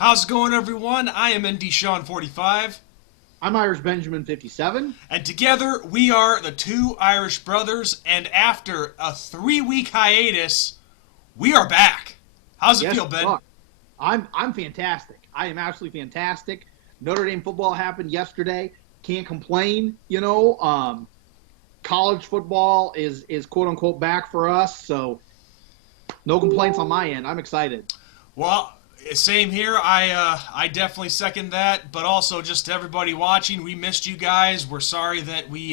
How's it going, everyone? I am ND Sean 45, I'm Irish Benjamin 57. and together we are the two Irish brothers. And after a 3 week hiatus, we are back. How's it Yes, feel, we Ben? are. I'm fantastic. I am absolutely fantastic. Notre Dame football happened yesterday. Can't complain. College football is quote unquote back for us, so no complaints on my end. I'm excited. Well, same here. I definitely second that. But also, just to everybody watching, we missed you guys. We're sorry that we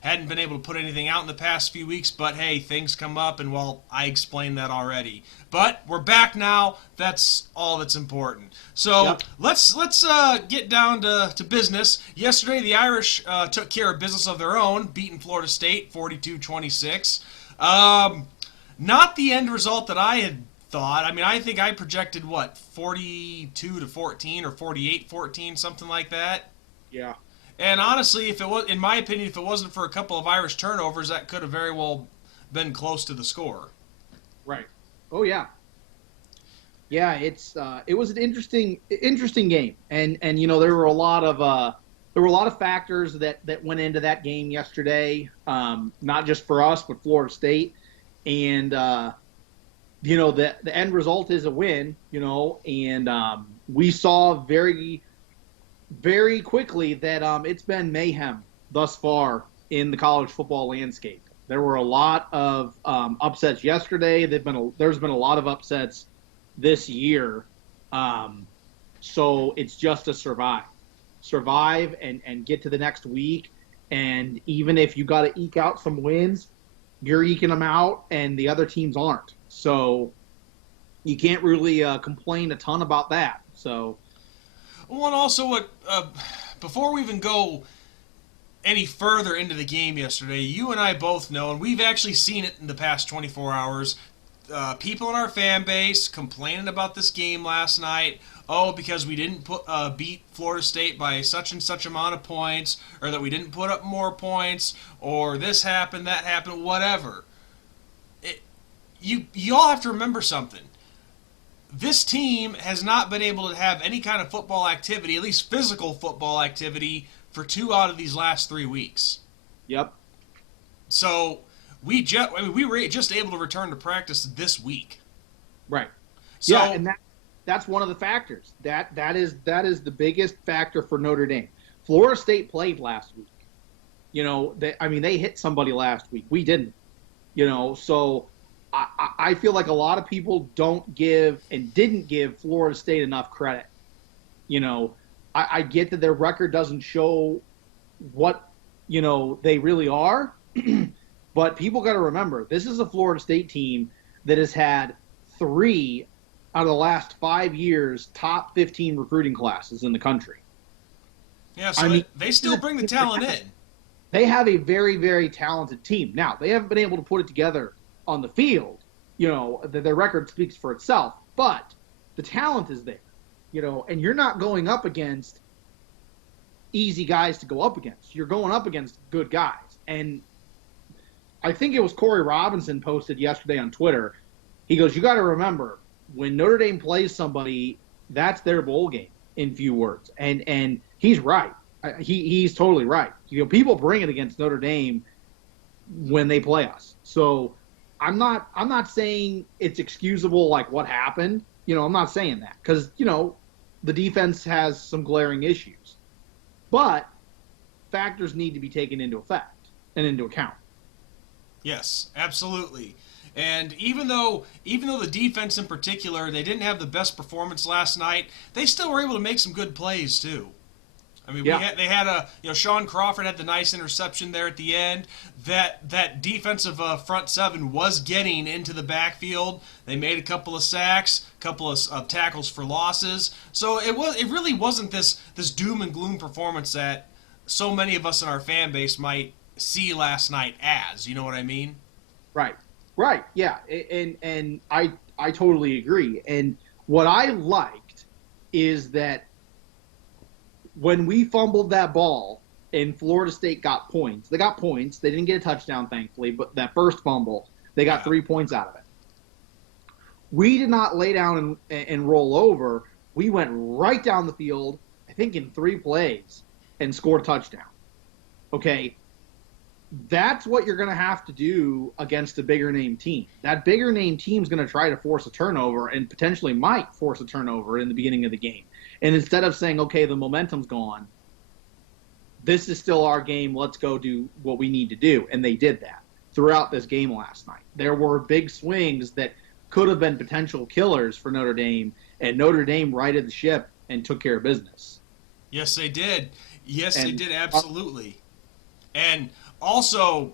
hadn't been able to put anything out in the past few weeks. But hey, things come up, and well, I explained that already. But we're back now. That's all that's important. So Yep. let's get down to business. Yesterday, the Irish took care of business of their own, beating Florida State 42-26. Not the end result that I had thought. I mean, I think I projected what, 42-14 or 48-14, something like that. Yeah. And honestly, if it was, in my opinion, if it wasn't for a couple of Irish turnovers, that could have very well been close to the score. Right. Oh yeah. Yeah. It was an interesting game, and there were a lot of factors that went into that game yesterday. Not just for us, but Florida State, and the end result is a win. And we saw very quickly that it's been mayhem thus far in the college football landscape. There were a lot of upsets yesterday. There's been a lot of upsets this year. So it's just to survive and get to the next week. And even if you got to eke out some wins, you're eking them out, and the other teams aren't. So you can't really complain a ton about that. So Well, and also, before we even go any further into the game yesterday, you and I both know, and we've actually seen it in the past 24 hours, people in our fan base complaining about this game last night. Oh, because we didn't beat Florida State by such and such amount of points, or that we didn't put up more points, or this happened, that happened, whatever. You all have to remember something. This team has not been able to have any kind of football activity, at least physical football activity, for 2 out of these last 3 weeks. yep. So we were just able to return to practice this week. Right. So Yeah, and that's one of the factors. That is the biggest factor for Notre Dame. Florida State played last week. They hit somebody last week. We didn't. So I feel like a lot of people don't give and didn't give Florida State enough credit. I get that their record doesn't show what they really are, but people got to remember this is a Florida State team that has had 3 out of the last 5 years top 15 recruiting classes in the country. yeah, so they still bring the talent in. They have a very, very talented team. Now, they haven't been able to put it together on the field. Their record speaks for itself, but the talent is there. And you're not going up against easy guys to go up against. You're going up against good guys. And I think it was Corey Robinson posted yesterday on Twitter. He goes, you got to remember, when Notre Dame plays somebody, that's their bowl game, in few words. And he's right. He's totally right. People bring it against Notre Dame when they play us. So I'm not saying it's excusable like what happened. I'm not saying that because the defense has some glaring issues, but factors need to be taken into effect and into account. Yes, absolutely. And even though the defense in particular, they didn't have the best performance last night, they still were able to make some good plays too. I mean, Yeah. they had Sean Crawford had the nice interception there at the end. That defensive front seven was getting into the backfield. They made a couple of sacks, a couple of tackles for losses. So it really wasn't this doom and gloom performance that so many of us in our fan base might see last night as. You know what I mean? Right. Right. Yeah. And I totally agree. And what I liked is that when we fumbled that ball and Florida State got points, they got points. They didn't get a touchdown, thankfully, but that first fumble, they got 3 points out of it. We did not lay down and roll over. We went right down the field, I think in 3 plays, and scored a touchdown. Okay, that's what you're going to have to do against a bigger name team. That bigger name team is going to try to force a turnover and potentially might force a turnover in the beginning of the game. And instead of saying, okay, the momentum's gone, this is still our game, let's go do what we need to do. And they did that throughout this game last night. There were big swings that could have been potential killers for Notre Dame, and Notre Dame righted the ship and took care of business. Yes, they did. Yes, they did, absolutely. And also,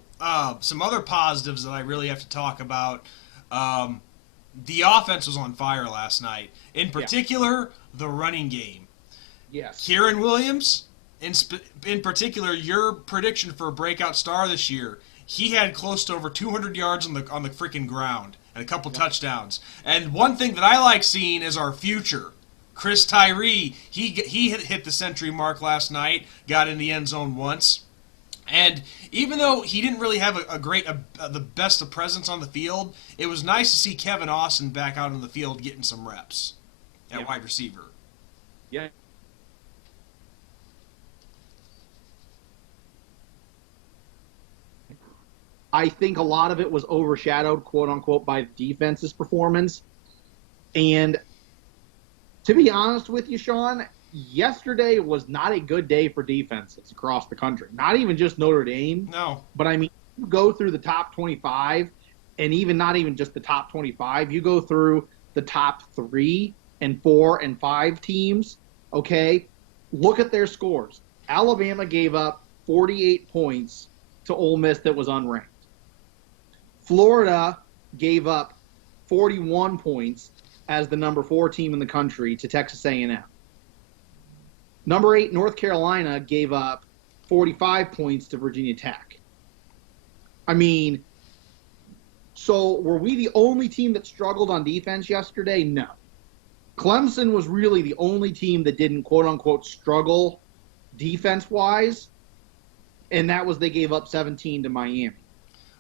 some other positives that I really have to talk about. The offense was on fire last night. In particular, the running game. Yes. Kieran Williams, in particular, your prediction for a breakout star this year, he had close to over 200 yards on the freaking ground and a couple touchdowns. And one thing that I like seeing is our future. Chris Tyree, he hit the century mark last night, got in the end zone once. And even though he didn't really have the best of presence on the field, it was nice to see Kevin Austin back out on the field getting some reps at wide receiver. Yeah. I think a lot of it was overshadowed, quote unquote, by the defense's performance. And to be honest with you, Sean, yesterday was not a good day for defenses across the country. Not even just Notre Dame. No. But I mean, you go through the top 25, and even not even just the top 25, you go through the top 3 and 4 and 5 teams, okay? Look at their scores. Alabama gave up 48 points to Ole Miss that was unranked. Florida gave up 41 points as the number 4 team in the country to Texas A&M. Number 8, North Carolina gave up 45 points to Virginia Tech. I mean, so were we the only team that struggled on defense yesterday? No. Clemson was really the only team that didn't, quote-unquote, struggle defense-wise, and that was they gave up 17 to Miami.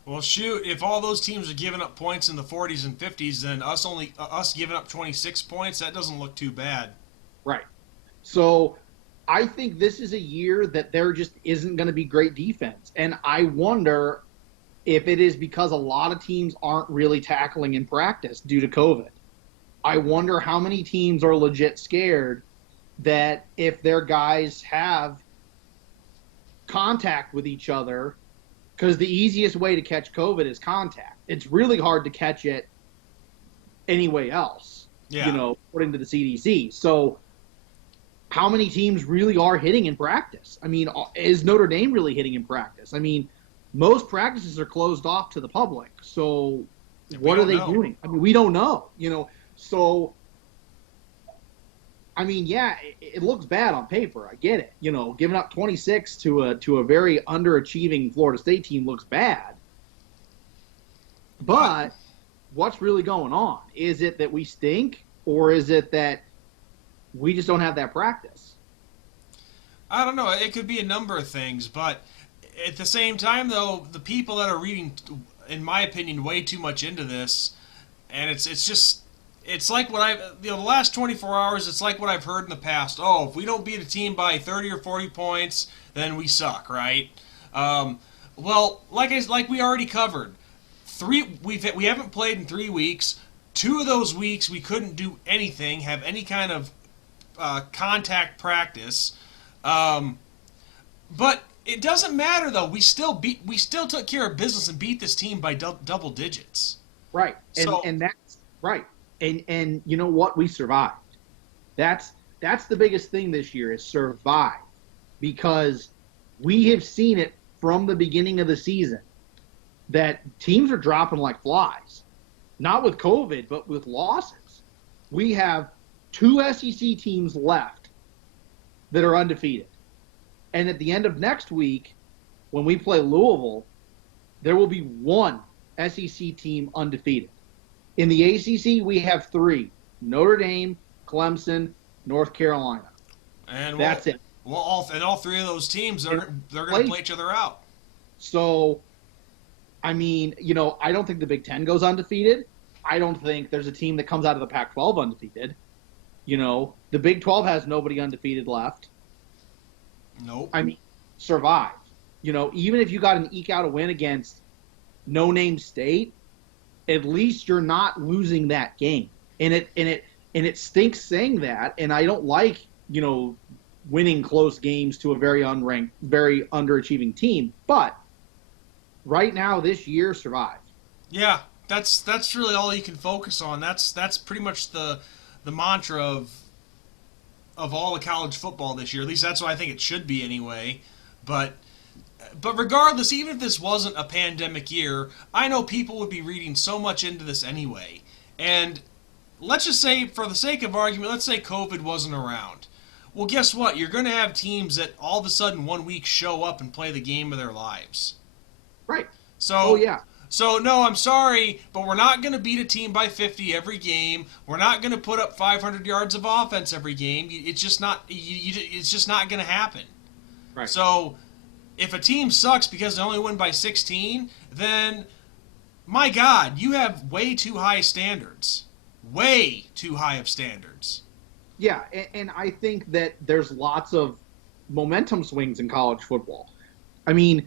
Well, shoot, if all those teams are giving up points in the 40s and 50s, then us giving up 26 points, that doesn't look too bad. Right. So I think this is a year that there just isn't going to be great defense. And I wonder if it is because a lot of teams aren't really tackling in practice due to COVID. I wonder how many teams are legit scared that if their guys have contact with each other, because the easiest way to catch COVID is contact. It's really hard to catch it anyway else, according to the CDC. So how many teams really are hitting in practice? I mean, is Notre Dame really hitting in practice? I mean, most practices are closed off to the public. So what are they doing? I mean, we don't know, So, I mean, yeah, it looks bad on paper. I get it. Giving up 26 to a very underachieving Florida State team looks bad. But what's really going on? Is it that we stink, or is it that we just don't have that practice? I don't know. It could be a number of things, but at the same time, though, the people that are reading, in my opinion, way too much into this, and it's like what the last 24 hours, it's like what I've heard in the past. Oh, if we don't beat a team by 30 or 40 points, then we suck, right? Well, like we already covered, we haven't played in 3 weeks. 2 of those weeks we couldn't do anything, have any kind of contact practice. But it doesn't matter though. We still took care of business and beat this team by double digits. Right, and that's right. And you know what? We survived. That's the biggest thing this year is survive, because we have seen it from the beginning of the season that teams are dropping like flies, not with COVID, but with losses. We have 2 SEC teams left that are undefeated. And at the end of next week, when we play Louisville, there will be 1 SEC team undefeated. In the ACC, we have 3: Notre Dame, Clemson, North Carolina. And that's it. Well, all 3 of those teams, they're going to play each other out. So, I mean, I don't think the Big Ten goes undefeated. I don't think there's a team that comes out of the Pac-12 undefeated. The Big 12 has nobody undefeated left. Nope. I mean, survive. Even if you got an eke out a win against no-name state, at least you're not losing that game. And it stinks saying that. And I don't like winning close games to a very unranked, very underachieving team. But right now, this year, survive. Yeah, that's really all you can focus on. That's pretty much the mantra of all the college football this year. At least that's what I think it should be anyway. But regardless, even if this wasn't a pandemic year, I know people would be reading so much into this anyway. And let's just say, for the sake of argument, let's say COVID wasn't around. Well, guess what? You're going to have teams that all of a sudden 1 week show up and play the game of their lives. Right. So, oh, yeah. So, no, I'm sorry, but we're not going to beat a team by 50 every game. We're not going to put up 500 yards of offense every game. It's just not. It's just not going to happen. Right. So, if a team sucks because they only win by 16, then, my God, you have way too high standards. Way too high of standards. Yeah, and I think that there's lots of momentum swings in college football. I mean,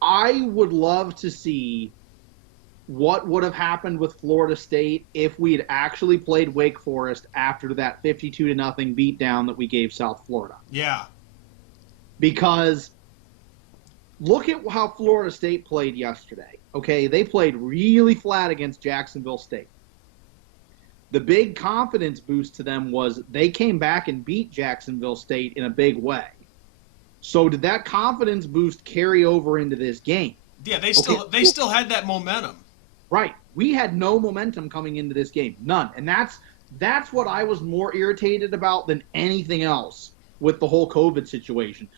I would love to see what would have happened with Florida State if we had actually played Wake Forest after that 52-0 beatdown that we gave South Florida. Yeah. Because look at how Florida State played yesterday. Okay, they played really flat against Jacksonville State. The big confidence boost to them was they came back and beat Jacksonville State in a big way. So did that confidence boost carry over into this game? Yeah, they still had that momentum. Right. We had no momentum coming into this game. None. And that's what I was more irritated about than anything else with the whole COVID situation.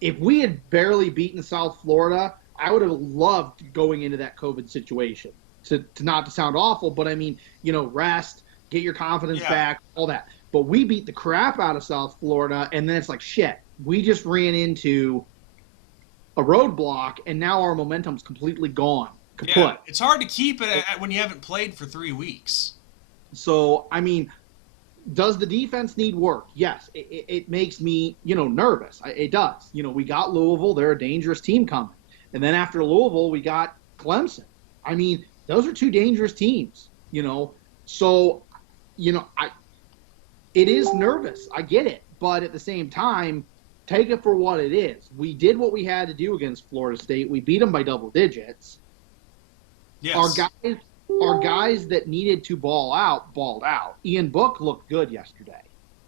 If we had barely beaten South Florida, I would have loved going into that COVID situation. To not to sound awful, but I mean, rest, get your confidence back, all that. But we beat the crap out of South Florida, and then it's like, shit, we just ran into a roadblock, and now our momentum's completely gone. Kaput. Yeah, it's hard to keep it when you haven't played for 3 weeks. So, I mean, does the defense need work? Yes. It makes me, nervous. It does. We got Louisville. They're a dangerous team coming. And then after Louisville, we got Clemson. I mean, those are two dangerous teams, So, it is nervous. I get it. But at the same time, take it for what it is. We did what we had to do against Florida State. We beat them by double digits. Yes. Our guys that needed to balled out. Ian Book looked good yesterday.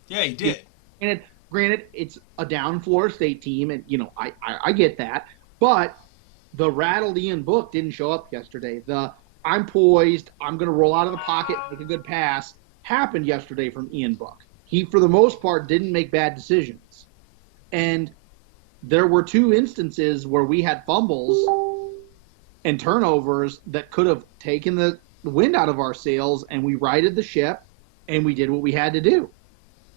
Yeah, he did. And granted, it's a down Florida State team, and I get that. But the rattled Ian Book didn't show up yesterday. The I'm poised, I'm going to roll out of the pocket, make a good pass happened yesterday from Ian Book. He, for the most part, didn't make bad decisions. And there were 2 instances where we had fumbles and turnovers that could have taken the wind out of our sails, and we righted the ship, and we did what we had to do.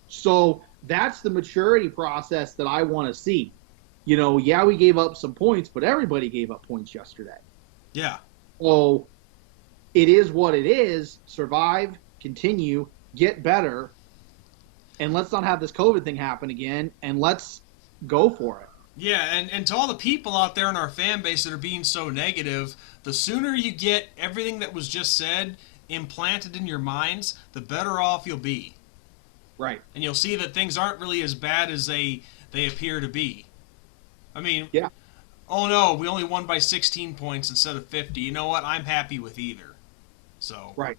So that's the maturity process that I want to see. We gave up some points, but everybody gave up points yesterday. Yeah. So it is what it is. Survive, continue, get better, and let's not have this COVID thing happen again, and let's go for it. Yeah, and to all the people out there in our fan base that are being so negative, the sooner you get everything that was just said implanted in your minds, the better off you'll be. Right. And you'll see that things aren't really as bad as they appear to be. I mean, yeah. Oh no, we only won by 16 points instead of 50. You know what? I'm happy with either. So. Right.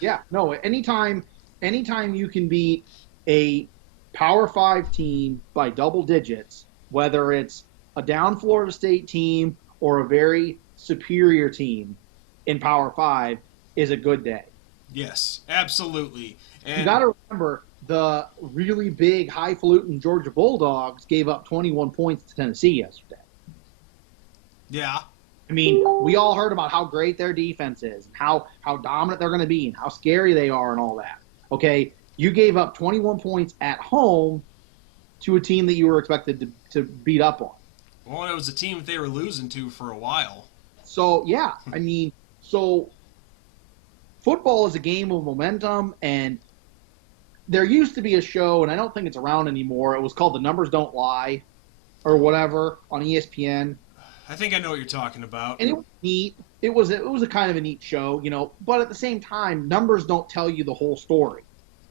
Yeah. No. Anytime you can beat a Power 5 team by double digits, whether it's a down Florida State team or a very superior team in Power 5, is a good day. Yes, absolutely. And you got to remember, the really big, highfalutin Georgia Bulldogs gave up 21 points to Tennessee yesterday. Yeah. I mean, we all heard about how great their defense is, and how dominant they're going to be, and how scary they are and all that. Okay, you gave up 21 points at home to a team that you were expected to beat up on. Well, it was a team that they were losing to for a while. So, yeah, I mean, football is a game of momentum, and there used to be a show, and I don't think it's around anymore. It was called The Numbers Don't Lie, or whatever, on ESPN. I think I know what you're talking about. And it was neat. It was a kind of a neat show, But at the same time, numbers don't tell you the whole story.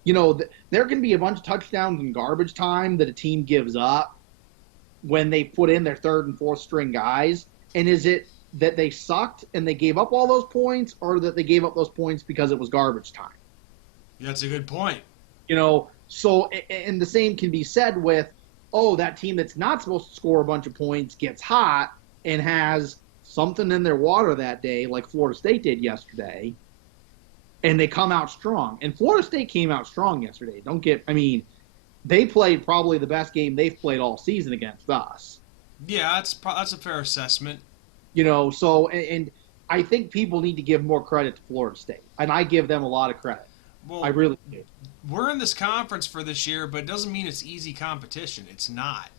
There can be a bunch of touchdowns in garbage time that a team gives up when they put in their third and fourth string guys. And is it that they sucked and they gave up all those points, or that they gave up those points because it was garbage time? That's a good point. So, and the same can be said with, that team that's not supposed to score a bunch of points gets hot and has something in their water that day, like Florida State did yesterday, and they come out strong. And Florida State came out strong yesterday. They played probably the best game they've played all season against us. Yeah, that's a fair assessment. And I think people need to give more credit to Florida State, and I give them a lot of credit. Well, I really do. We're in this conference for this year, but it doesn't mean it's easy competition. It's not.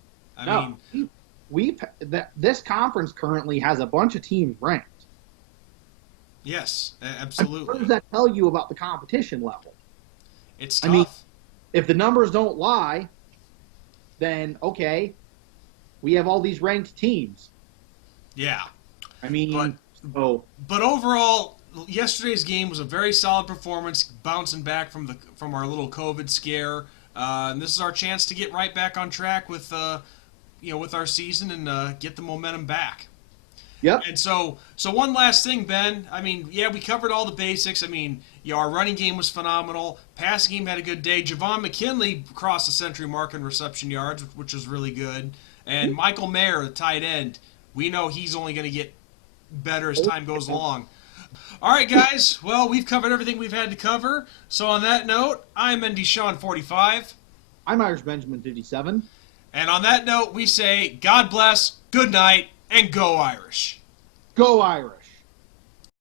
This conference currently has a bunch of teams ranked. Yes, absolutely. What does that tell you about the competition level? It's tough. If the numbers don't lie, then okay, we have all these ranked teams. Yeah. But overall, yesterday's game was a very solid performance, bouncing back from our little COVID scare. And this is our chance to get right back on track with with our season and get the momentum back. Yep. And so one last thing, Ben. We covered all the basics. Our running game was phenomenal. Passing game had a good day. Javon McKinley crossed the century mark in reception yards, which was really good. And Michael Mayer, the tight end, we know he's only going to get better as time goes along. All right, guys. Well, we've covered everything we've had to cover. So on that note, I'm ND Sean 45. I'm Irish Benjamin 57. And on that note, we say God bless, good night, and go Irish. Go Irish.